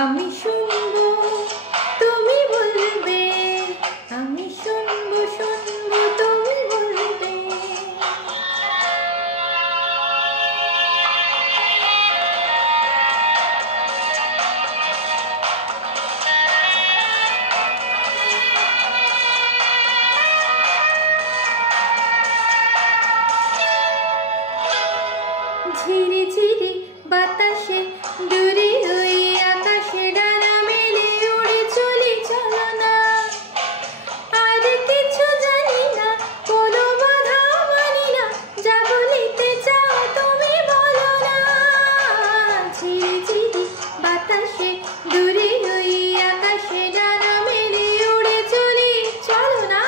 আমি শুনবো তুমি বলবে, আমি শুনবো শুনবো তুমি বলবে। ঝিরি ঝিরি বাতাসে দূরে ওই আকাশে ডানা মেলে উড়ে চলি, চলো না আর কিছু জানি না, কোনো বাধা মানি না, যা বলিতে চাও তুমি বলো না। ঝিরি ঝিরি বাতাসে দূরে ওই আকাশে ডানা মেলে উড়ে চলি, চলো না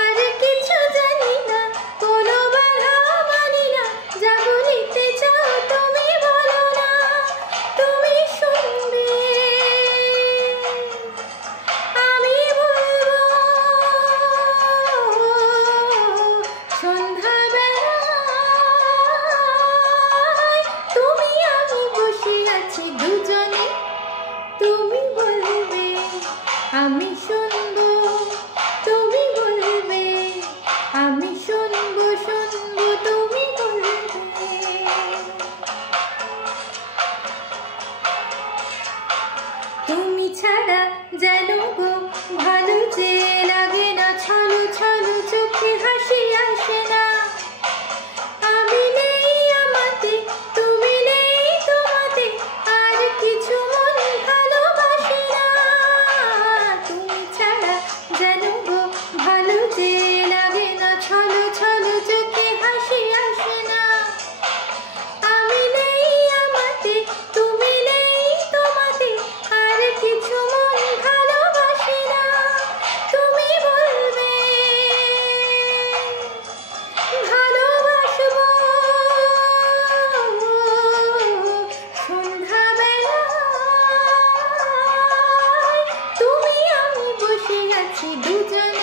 আর কিছু জানি না, কোনো বাধা মানি না, যা বলিতে চাও তুমি বলো না। তুমি শুনবে আমি বলবো, সন্ধ্যাবেলায় তুমি আমি বসে আছি দুজনে, তুমি বলবে আমি শুনবো, তুমি বলবে আমি শুনবো শুনবো তুমি বলবে। তুমি ছাড়া যেন গো ভালো যে লাগে না, ছলো ছলো চোখে হাসি আসে না। আমি নেই আমাতে, তুমি নেই তোমাতে, আর কিছু মন ভালোবাসে না। তুমি ছাড়া যেন গো ভালো যে লাগে না, ছলো ছলো চোখে হাসি আসে না। আমি নেই আমাতে, তুমি নেই তোমাতে, আর কিছু মন ভালোবাসে না। তুমি বলবে ভালোবাসবো, সন্ধ্যাবেলায় তুমি আমি বসে আছি দুজনে।